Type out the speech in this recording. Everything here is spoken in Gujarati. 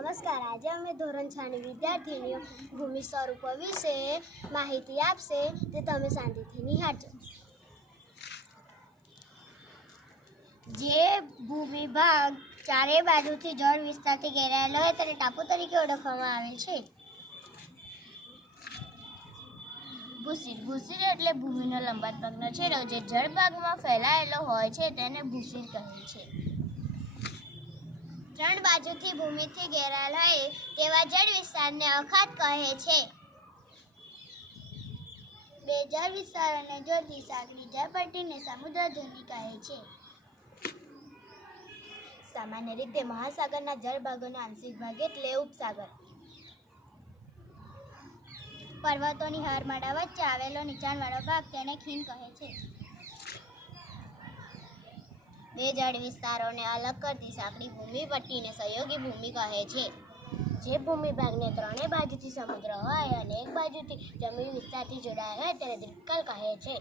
નમસ્કાર. આજે અમે ધોરણ 6ની વિદ્યાર્થીનીઓ ભૂમિ સ્વરૂપો વિશે માહિતી આપશે તે તમે શાંતિથી નિહાળજો. જે ભૂમિભાગ ચારે બાજુથી જળ વિસ્તારથી ઘેરાયેલો હોય તેને ટાપુ તરીકે ઓળખવામાં આવે છે. ભૂસીર. ભૂસીર એટલે ભૂમિનો લંબાત ભાગનો છેડો જે જળ ભાગમાં ફેલાયેલો હોય છે તેને ભૂસીર કહે છે. ત્રણ બાજુથી ભૂમિથી ઘેરાયેલ હોય તેવા જળ વિસ્તારને અખાત કહે છે. બે જળ વિસ્તારોને જોડતી સાગરી જળપટ્ટીને સમુદ્રધુની કહે છે. સામાન્ય રીતે મહાસાગરના જળભાગોનો આંશિક ભાગ એટલે ઉપસાગર. પર્વતોની હારમાળા વચ્ચે આવેલો નીચાણવાળો ભાગ તેને ખીણ કહે છે. બે જળ વિસ્તારોને અલગ કરતી સાંકડી ભૂમિપટ્ટીને સહયોગી ભૂમિ કહે છે. જે ભૂમિભાગને ત્રણેય બાજુથી સમુદ્ર હોય અને એક બાજુથી જમીન વિસ્તારથી જોડાયેલ હોય તેને દ્વીપકલ્પ કહે છે.